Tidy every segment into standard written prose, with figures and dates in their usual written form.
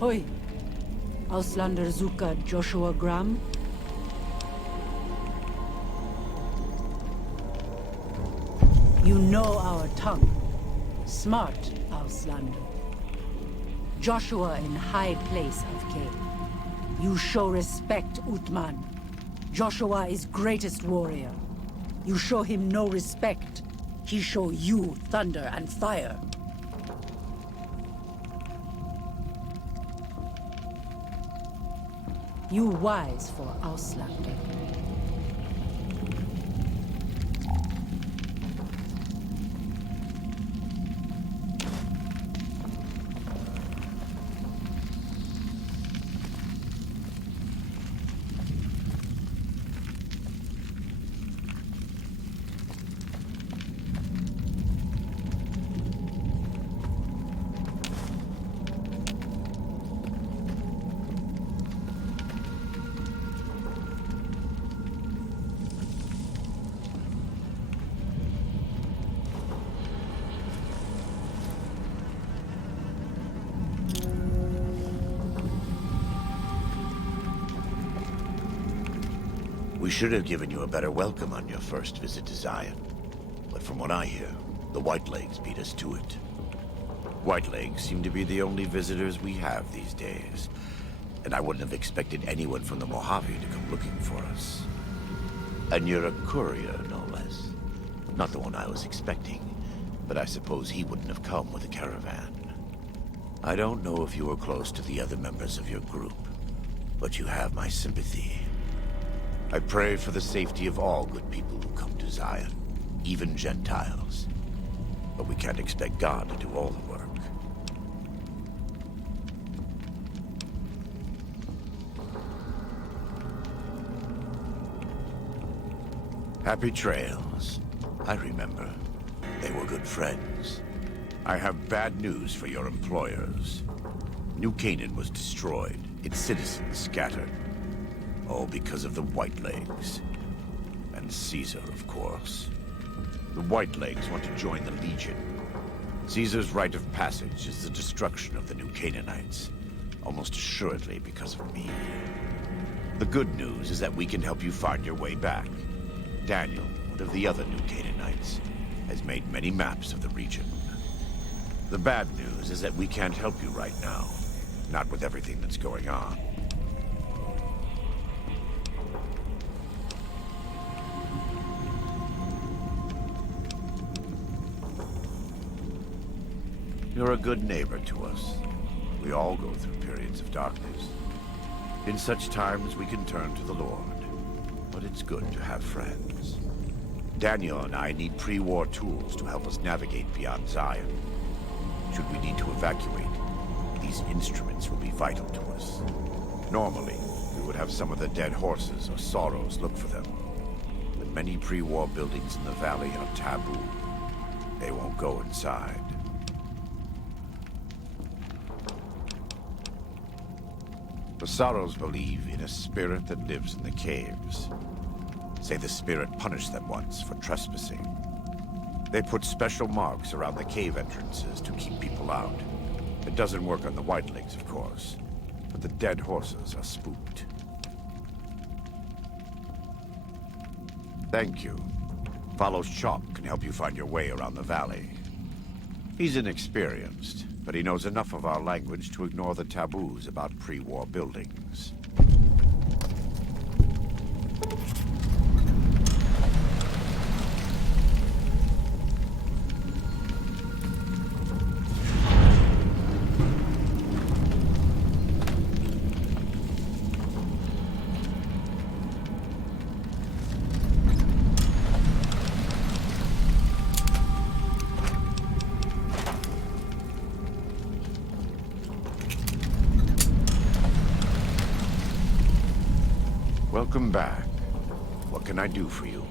Hoi. Auslander Zuka Joshua Graham? You know our tongue. Smart, Auslander. Joshua in high place of Cain. You show respect, Utman. Joshua is greatest warrior. You show him no respect. He show you thunder and fire. You wise for Auslander. We should have given you a better welcome on your first visit to Zion. But from what I hear, the Whitelegs beat us to it. Whitelegs seem to be the only visitors we have these days. And I wouldn't have expected anyone from the Mojave to come looking for us. And you're a courier, no less. Not the one I was expecting, but I suppose he wouldn't have come with a caravan. I don't know if you were close to the other members of your group, but you have my sympathy. I pray for the safety of all good people who come to Zion, even Gentiles. But we can't expect God to do all the work. Happy trails. I remember. They were good friends. I have bad news for your employers. New Canaan was destroyed, its citizens scattered. All because of the Whitelegs. And Caesar, of course. The Whitelegs want to join the Legion. Caesar's rite of passage is the destruction of the New Canaanites. Almost assuredly because of me. The good news is that we can help you find your way back. Daniel, one of the other New Canaanites, has made many maps of the region. The bad news is that we can't help you right now. Not with everything that's going on. You're a good neighbor to us. We all go through periods of darkness. In such times, we can turn to the Lord. But it's good to have friends. Daniel and I need pre-war tools to help us navigate beyond Zion. Should we need to evacuate, these instruments will be vital to us. Normally, we would have some of the dead horses or sorrows look for them. But many pre-war buildings in the valley are taboo. They won't go inside. The Sorrows believe in a spirit that lives in the caves. Say the spirit punished them once for trespassing. They put special marks around the cave entrances to keep people out. It doesn't work on the Whitelegs, of course, but the dead horses are spooked. Thank you. Follows Chalk can help you find your way around the valley. He's inexperienced, but he knows enough of our language to ignore the taboos about pre-war buildings. Welcome back. What can I do for you?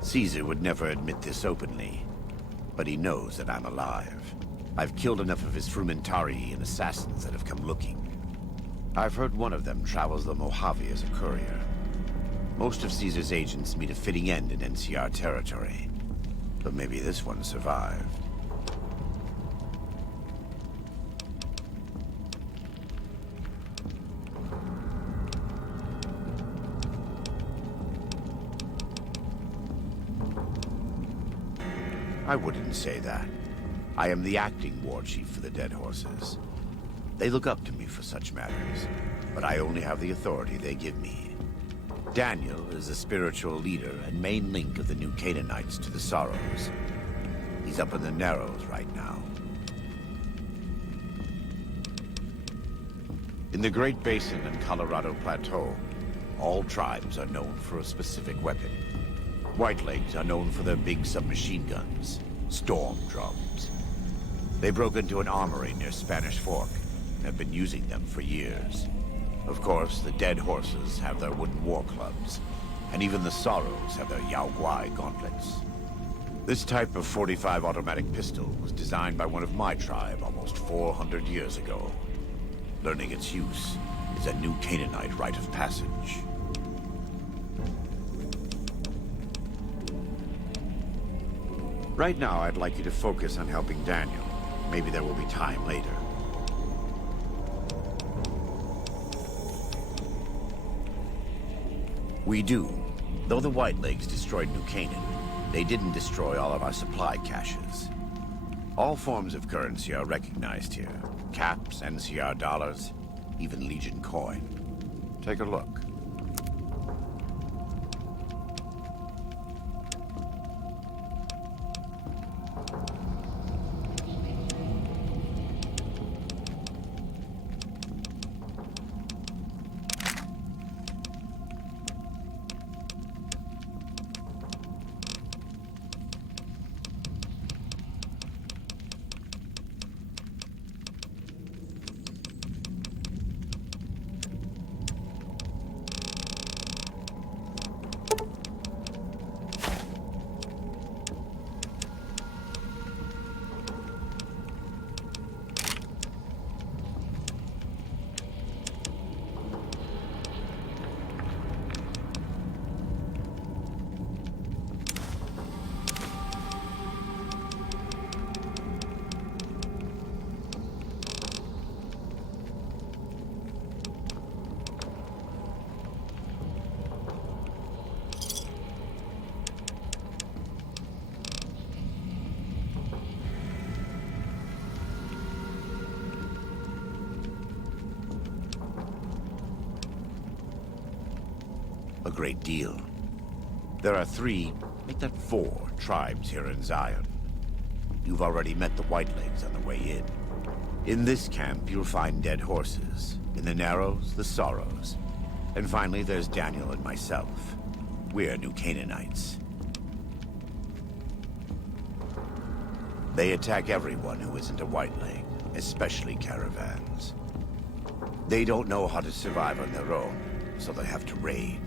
Caesar would never admit this openly, but he knows that I'm alive. I've killed enough of his frumentari and assassins that have come looking. I've heard one of them travels the Mojave as a courier. Most of Caesar's agents meet a fitting end in NCR territory. But maybe this one survived. I wouldn't say that. I am the acting war chief for the Dead Horses. They look up to me for such matters, but I only have the authority they give me. Daniel is the spiritual leader and main link of the new Canaanites to the Sorrows. He's up in the Narrows right now. In the Great Basin and Colorado Plateau, all tribes are known for a specific weapon. Whitelegs are known for their big submachine guns, storm drums. They broke into an armory near Spanish Fork and have been using them for years. Of course, the Dead Horses have their wooden war clubs, and even the Sorrows have their Yao Guai gauntlets. This type of .45 automatic pistol was designed by one of my tribe almost 400 years ago. Learning its use is a new Canaanite rite of passage. Right now, I'd like you to focus on helping Daniel. Maybe there will be time later. We do. Though the Whitelegs destroyed New Canaan, they didn't destroy all of our supply caches. All forms of currency are recognized here. Caps, NCR dollars, even Legion coin. Take a look. A great deal. There are 3, make that 4, tribes here in Zion. You've already met the Whitelegs on the way in. In this camp, you'll find Dead Horses. In the Narrows, the Sorrows. And finally, there's Daniel and myself. We're New Canaanites. They attack everyone who isn't a Whiteleg, especially caravans. They don't know how to survive on their own, so they have to raid.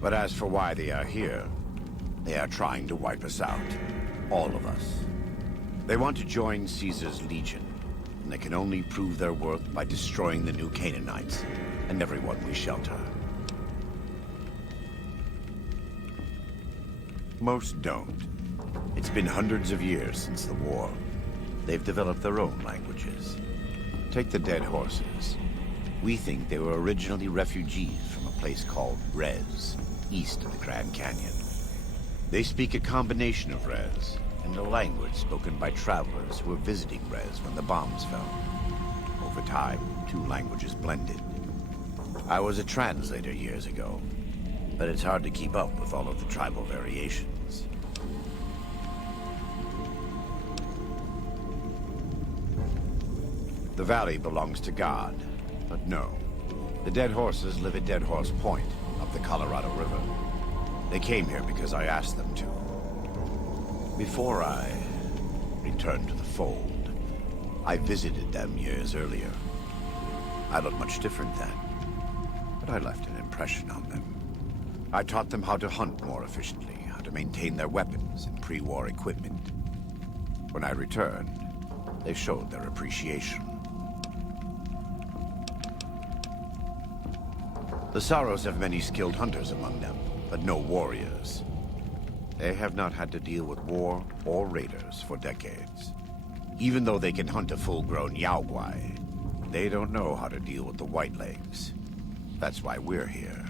But as for why they are here, they are trying to wipe us out. All of us. They want to join Caesar's Legion, and they can only prove their worth by destroying the New Canaanites and everyone we shelter. Most don't. It's been hundreds of years since the war. They've developed their own languages. Take the Dead Horses. We think they were originally refugees from a place called Rez, east of the Grand Canyon. They speak a combination of Rez and a language spoken by travelers who were visiting Rez when the bombs fell. Over time, 2 languages blended. I was a translator years ago, but it's hard to keep up with all of the tribal variations. The valley belongs to God, but no. The Dead Horses live at Dead Horse Point, up the Colorado River. They came here because I asked them to. Before I returned to the fold, I visited them years earlier. I looked much different then, but I left an impression on them. I taught them how to hunt more efficiently, how to maintain their weapons and pre-war equipment. When I returned, they showed their appreciation. The Sorrows have many skilled hunters among them, but no warriors. They have not had to deal with war or raiders for decades. Even though they can hunt a full-grown Yaoguai, they don't know how to deal with the Whitelegs. That's why we're here.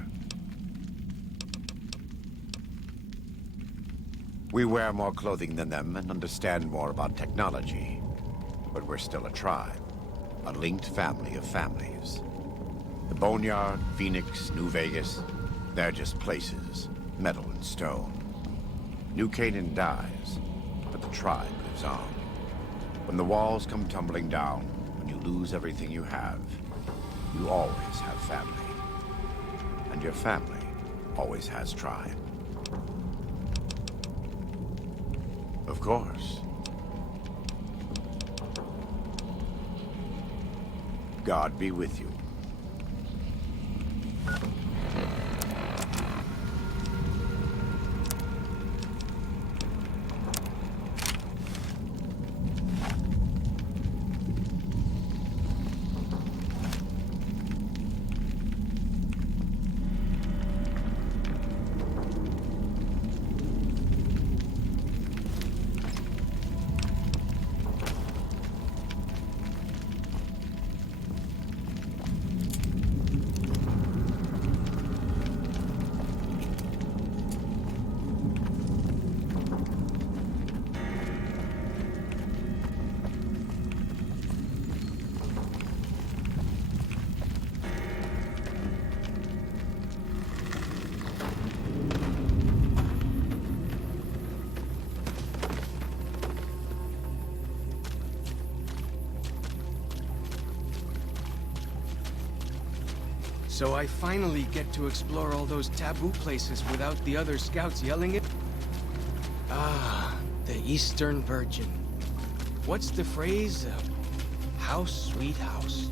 We wear more clothing than them and understand more about technology. But we're still a tribe, a linked family of families. The Boneyard, Phoenix, New Vegas, they're just places, metal and stone. New Canaan dies, but the tribe lives on. When the walls come tumbling down, when you lose everything you have, you always have family. And your family always has tribe. Of course. God be with you. So I finally get to explore all those taboo places without the other scouts yelling it? Ah, the Eastern Virgin. What's the phrase? House, sweet house.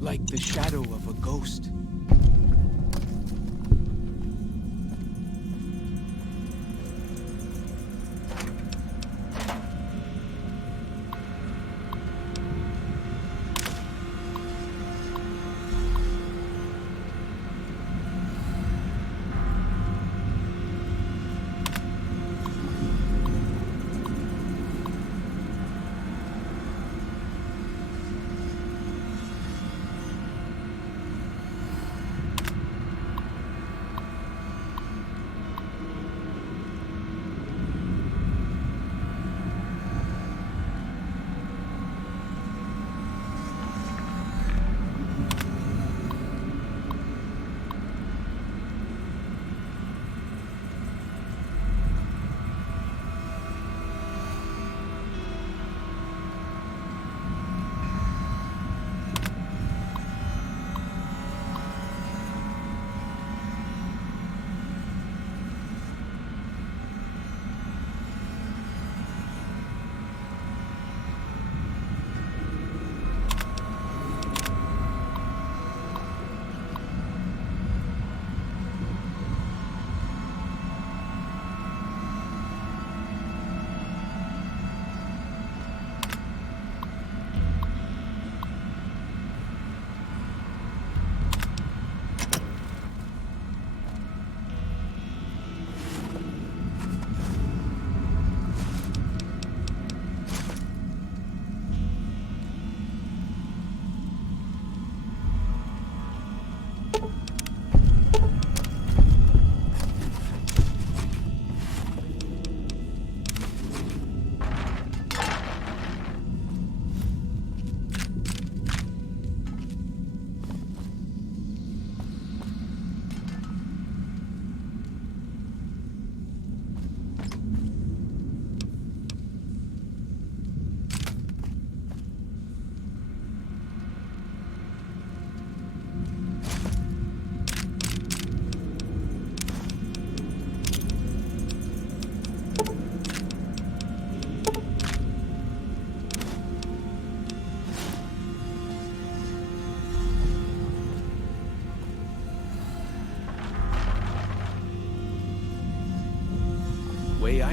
Like the shadow of a ghost.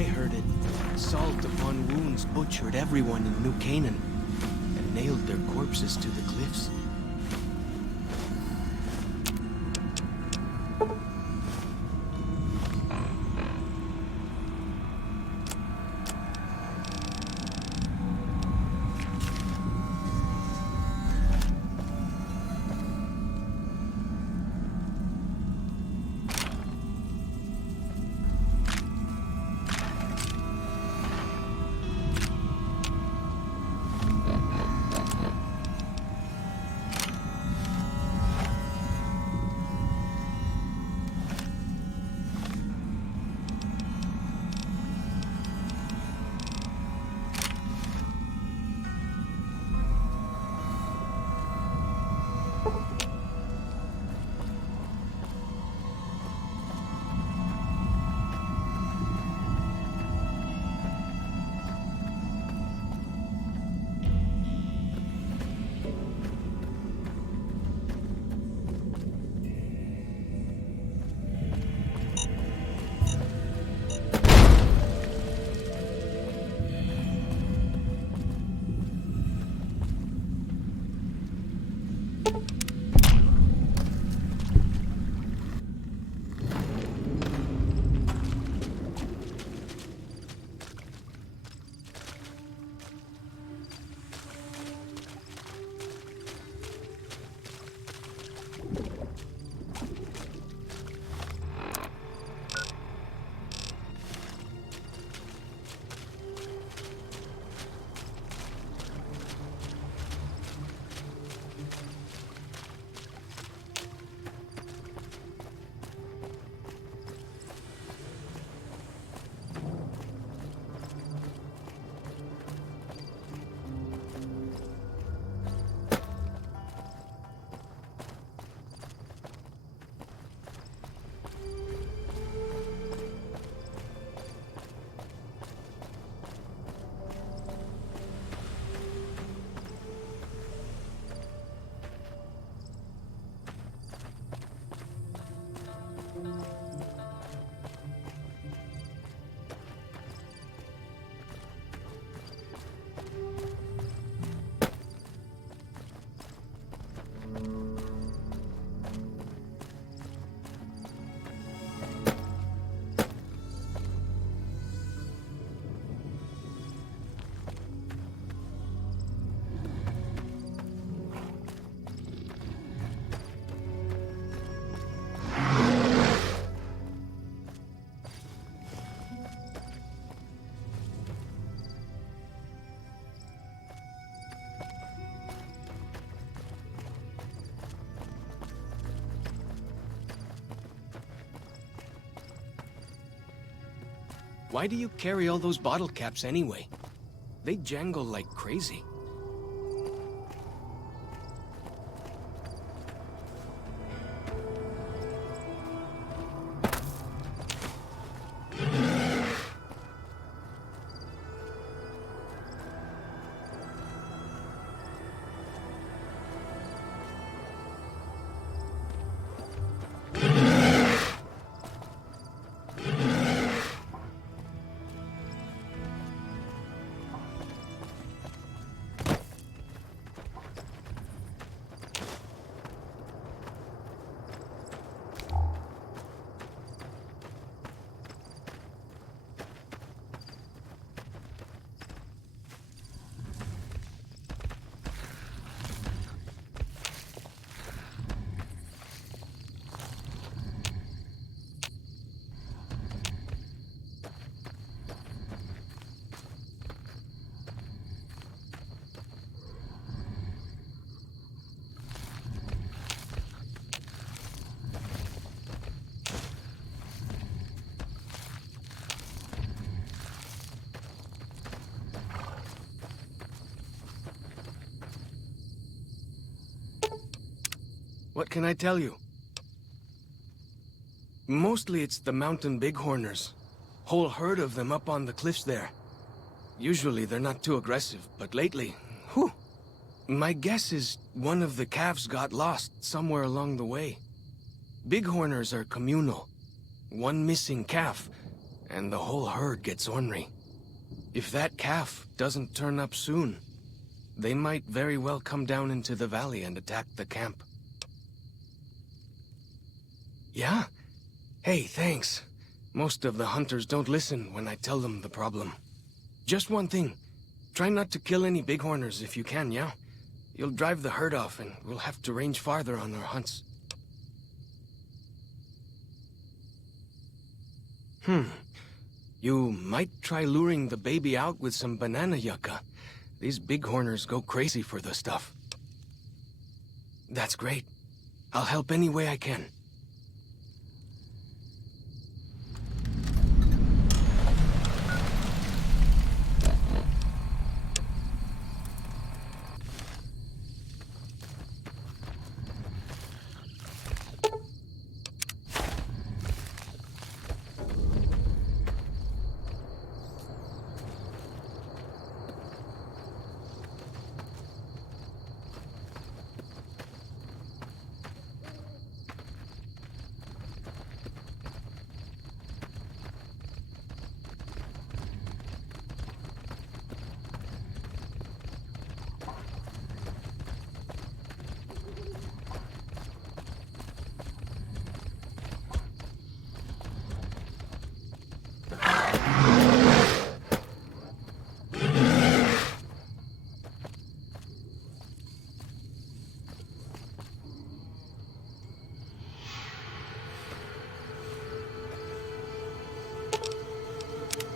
I heard it, salt upon wounds butchered everyone in New Canaan and nailed their corpses to the cliffs. Why do you carry all those bottle caps anyway? They jangle like crazy. What can I tell you? Mostly it's the mountain bighorners. Whole herd of them up on the cliffs there. Usually they're not too aggressive, but lately, whew. My guess is one of the calves got lost somewhere along the way. Bighorners are communal. One missing calf, and the whole herd gets ornery. If that calf doesn't turn up soon, they might very well come down into the valley and attack the camp. Yeah? Hey, thanks. Most of the hunters don't listen when I tell them the problem. Just one thing. Try not to kill any bighorners if you can, yeah? You'll drive the herd off and we'll have to range farther on our hunts. You might try luring the baby out with some banana yucca. These bighorners go crazy for the stuff. That's great. I'll help any way I can.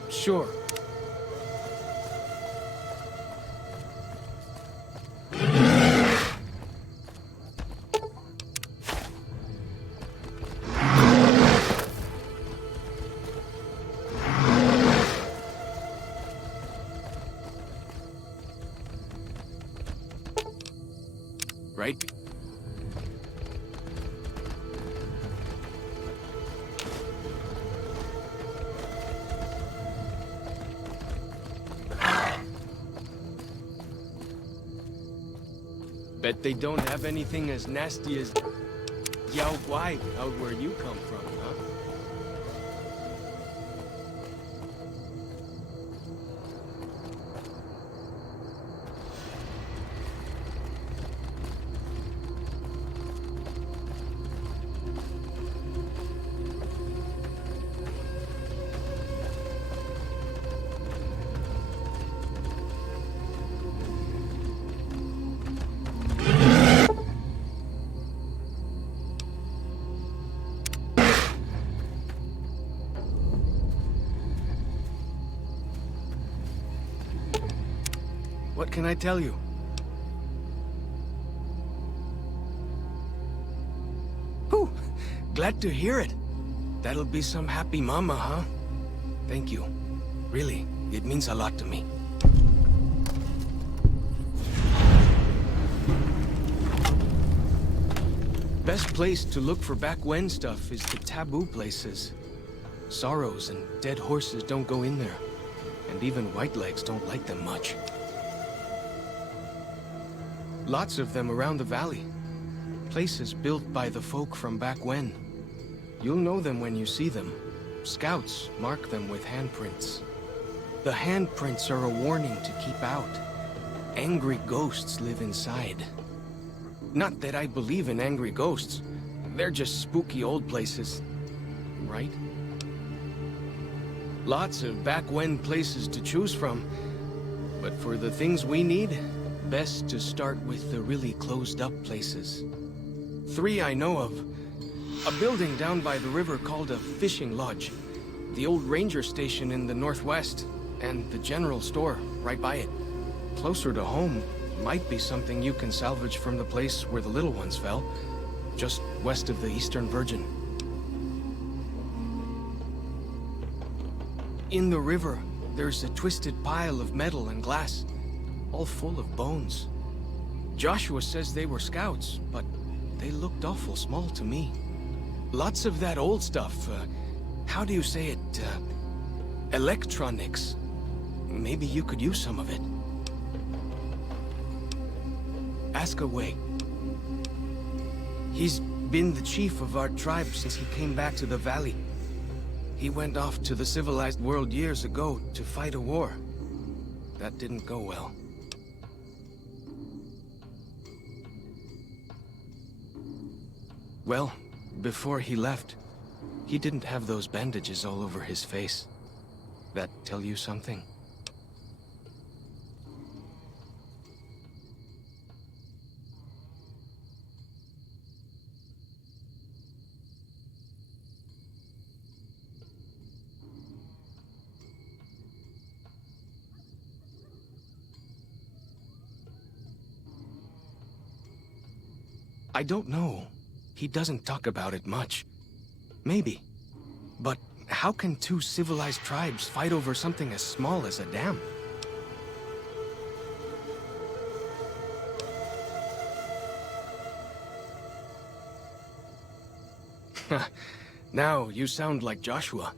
Sure. Right? Bet they don't have anything as nasty as Yao Guai out where you come from, huh? What can I tell you? Whew, glad to hear it. That'll be some happy mama, huh? Thank you. Really, it means a lot to me. Best place to look for back when stuff is the taboo places. Sorrows and dead horses don't go in there. And even whitelegs don't like them much. Lots of them around the valley. Places built by the folk from back when. You'll know them when you see them. Scouts mark them with handprints. The handprints are a warning to keep out. Angry ghosts live inside. Not that I believe in angry ghosts. They're just spooky old places. Right? Lots of back when places to choose from. But for the things we need, best to start with the really closed-up places. 3 I know of. A building down by the river called a fishing lodge. The old ranger station in the northwest. And the general store right by it. Closer to home might be something you can salvage from the place where the little ones fell. Just west of the Eastern Virgin. In the river, there's a twisted pile of metal and glass. All full of bones. Joshua says they were scouts, but they looked awful small to me. Lots of that old stuff, how do you say it, electronics. Maybe you could use some of it. Ask away. He's been the chief of our tribe since he came back to the valley. He went off to the civilized world years ago to fight a war. That didn't go well. Well, before he left, he didn't have those bandages all over his face. That tell you something? I don't know. He doesn't talk about it much. Maybe. But how can two civilized tribes fight over something as small as a dam? Now you sound like Joshua.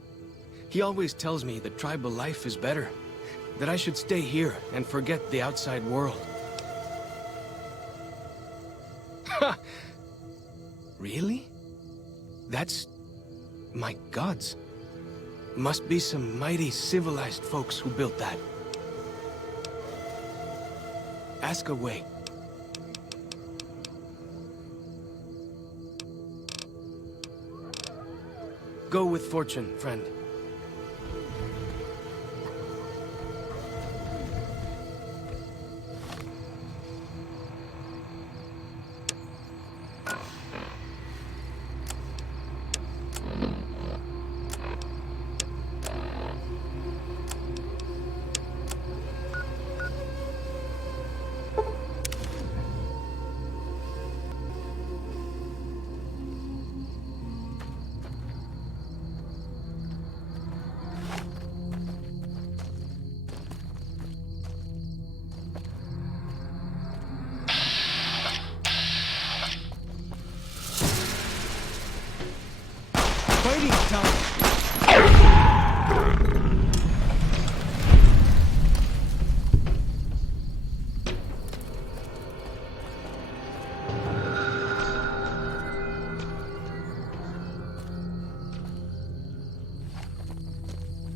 He always tells me that tribal life is better. That I should stay here and forget the outside world. Ha! Really? That's... my gods. Must be some mighty civilized folks who built that. Ask away. Go with fortune, friend. Fighting time!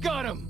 Got him!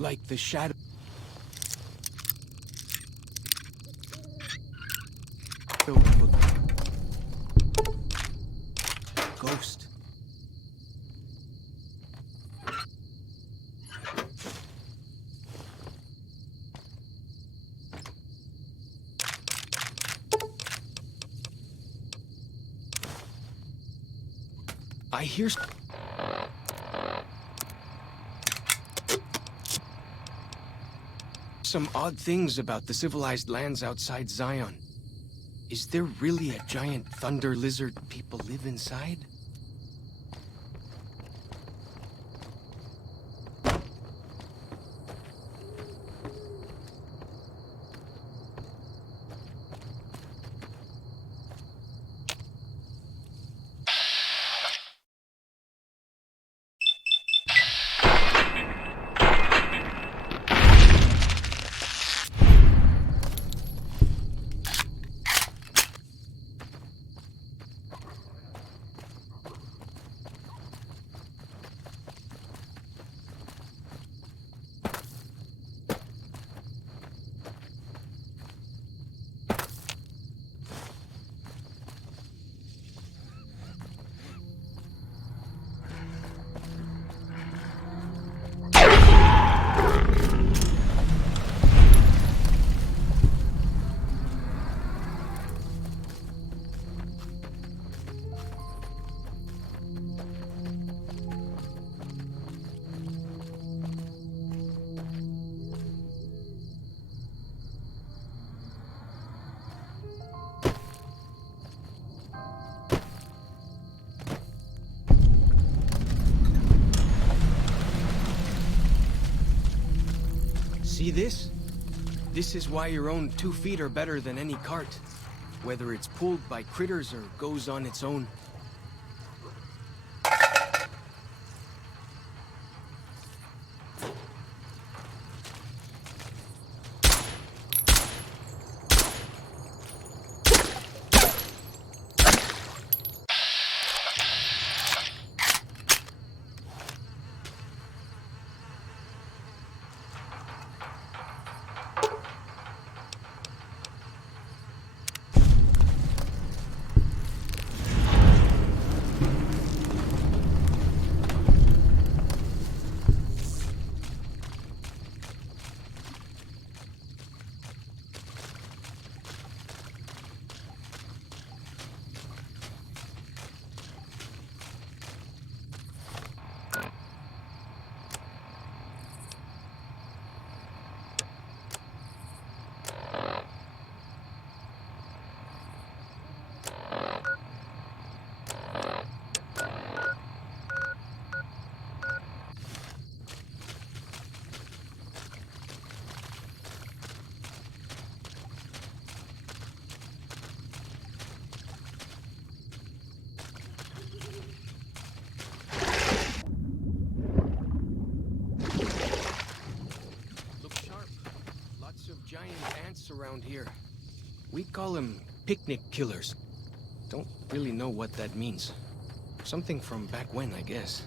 Like the shadow. Ghost. I hear some odd things about the civilized lands outside Zion. Is there really a giant thunder lizard people live inside? See this? This is why your own 2 feet are better than any cart. Whether it's pulled by critters or goes on its own. Around here. We call them picnic killers. Don't really know what that means. Something from back when, I guess.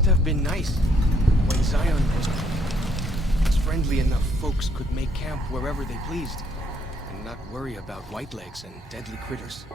must have been nice when Zion was friendly enough. Folks could make camp wherever they pleased and not worry about whitelegs and deadly critters.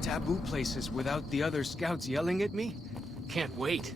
Taboo places without the other scouts yelling at me? Can't wait.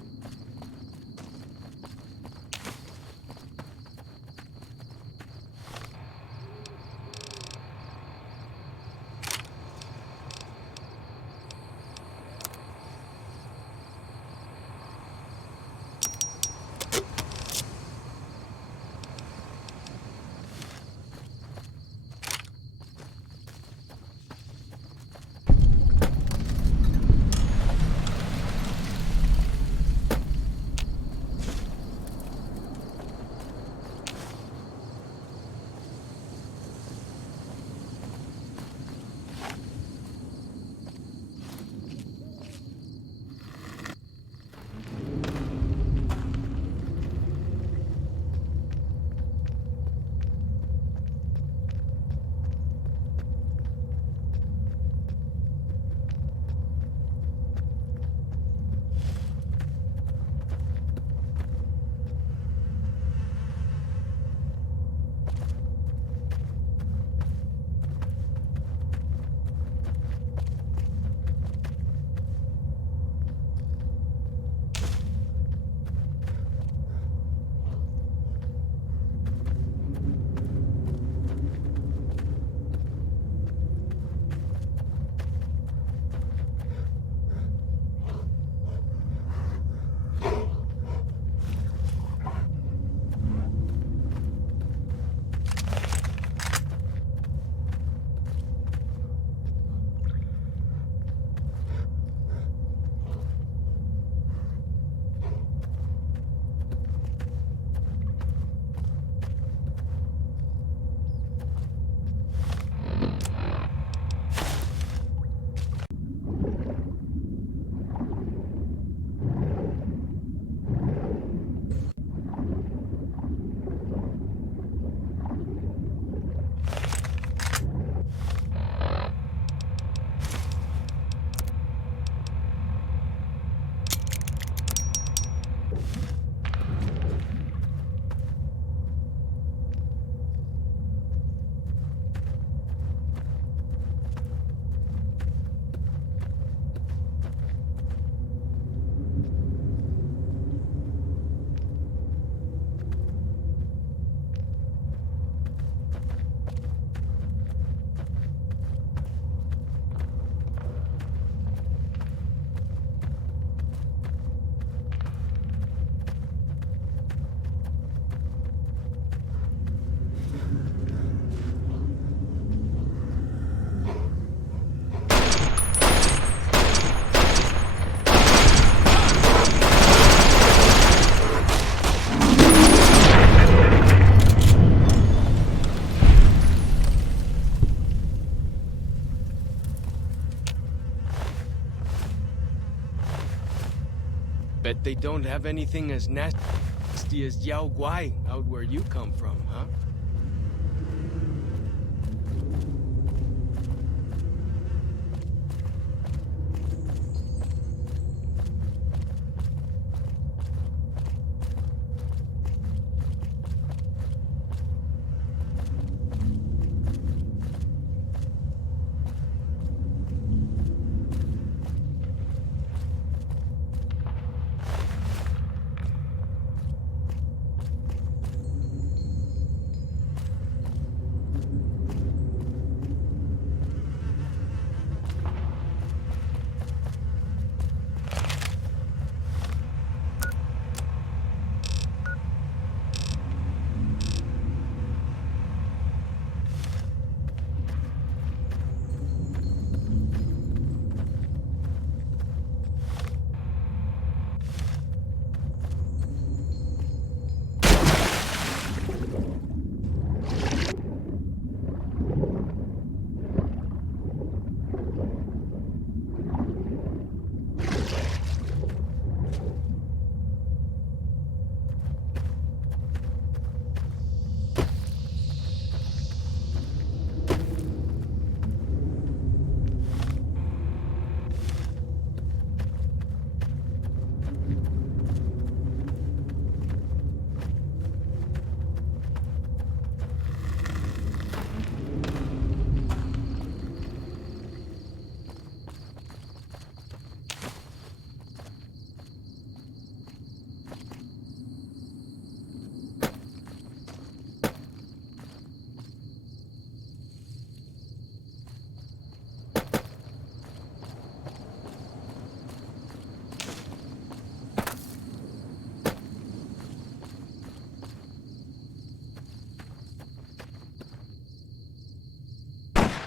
Bet they don't have anything as nasty as Yao Guai out where you come from, huh?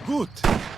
Gut.